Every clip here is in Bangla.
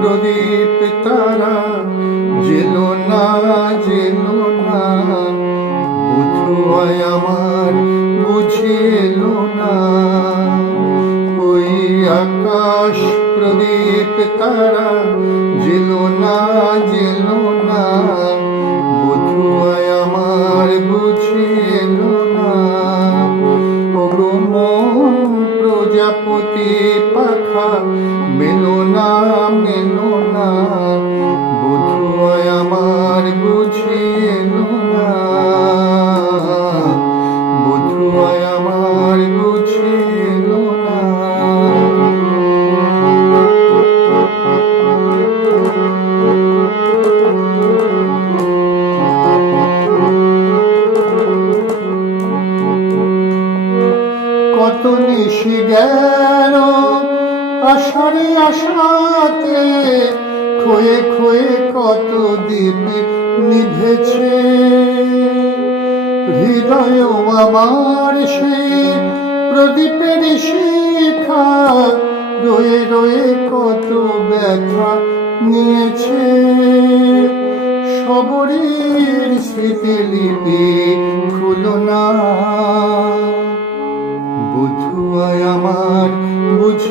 প্রদীপ তারা জেলো না জেলো না। বুঝুয়ায় আমার বুঝেলো না। ওই আকাশ, প্রদীপ তারা জেলো না জেলো না। বুঝুয়ায় আমার বুঝেলো না। ওগো প্রজাপতি পাখা না মেলো না বুঝুয়ায় আমার বুঝেলো না। বুঝুয়ায় আমার বুঝেলো না। কত নিশি গেল আষাঢ়ে খয়ে খয়ে কত দিন নিভেছে। হৃদয় আমার সে প্রদীপের শিখা, রয়ে রয়ে কত ব্যথা নিয়েছে। সবরের স্মৃতিলিপি খুলো না।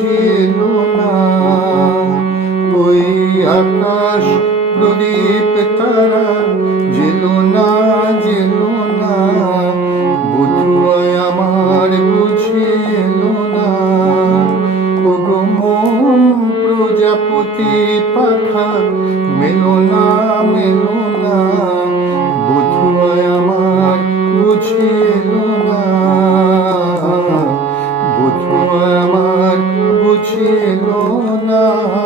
বুঝিল না। ওই আকাশ, প্রদীপ, তারা জেল না জেল না। বুঝুয়ায় আমার বুঝিল না। ওগো মন প্রজাপতি পাখা মেলো না মেলো না। الله